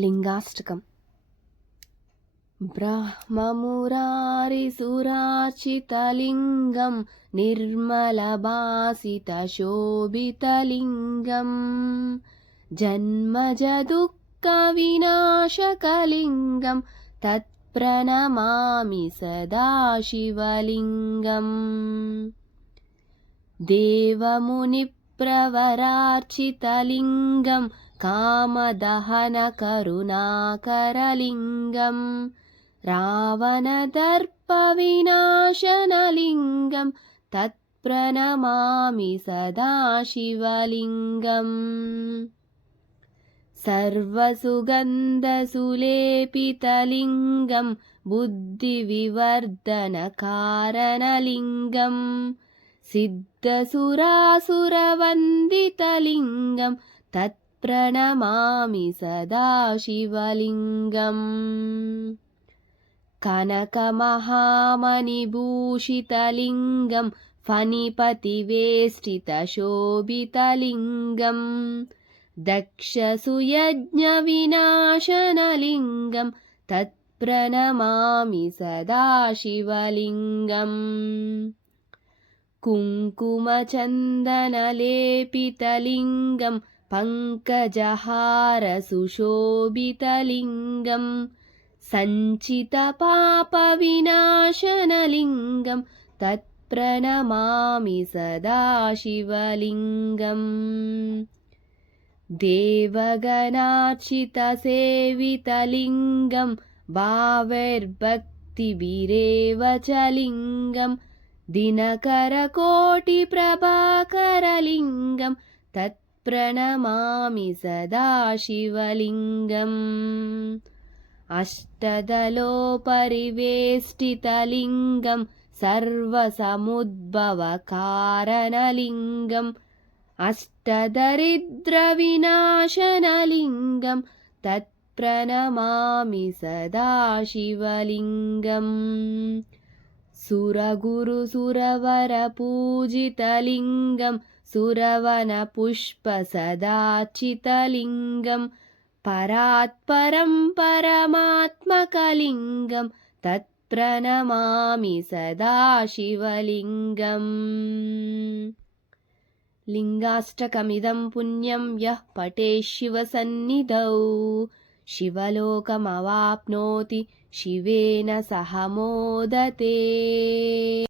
लिङ्गाष्टकम्। ब्रह्ममुरारिसुरार्चितलिङ्गं निर्मलभासितशोभितलिङ्गम् जन्मजदुःखविनाशकलिङ्गं तत्प्रणमामि सदा शिवलिङ्गम्। देवमुनिप्रवरार्चितलिङ्गं कामदहनकरुणाकरलिङ्गं रावणदर्पविनाशनलिङ्गं तत्प्रणमामि सदा शिवलिङ्गम्। सर्वसुगन्धसुलेपितलिङ्गं बुद्धिविवर्धनकारणलिङ्गं सिद्धसुरासुरवन्दितलिङ्गं तत्प्रणमामि सदा शिवलिङ्गम्। कनकमहामणिभूषितलिङ्गं फणिपतिवेष्टितशोभितलिङ्गं दक्षसुयज्ञविनाशनलिङ्गं तत्प्रणमामि सदा शिवलिङ्गम्। कुङ्कुमचन्दनलेपितलिङ्गं पङ्कजहारसुशोभितलिङ्गं सञ्चितपापविनाशनलिङ्गं तत्प्रणमामि सदा शिवलिङ्गम्। देवगणार्चितसेवितलिङ्गं भावैर्भक्तिभिरेव च लिङ्गं दिनकरकोटिप्रभाकरलिङ्गं तत्प्रणमामि सदा शिवलिङ्गम्। अष्टदलोपरिवेष्टितलिङ्गं सर्वसमुद्भवकारणलिङ्गं अष्टदरिद्रविनाशनलिङ्गं तत्प्रणमामि सदा शिवलिङ्गम्। सुरगुरुसुरवरपूजितलिङ्गं सुरवनपुष्पसदार्चितलिङ्गं परात्परं परमात्मकलिङ्गं तत्प्रणमामि सदा शिवलिङ्गम्। लिङ्गाष्टकमिदं पुण्यं यः पठेत् शिवसन्निधौ शिवलोकमवाप्नोति शिवेन सह मोदते।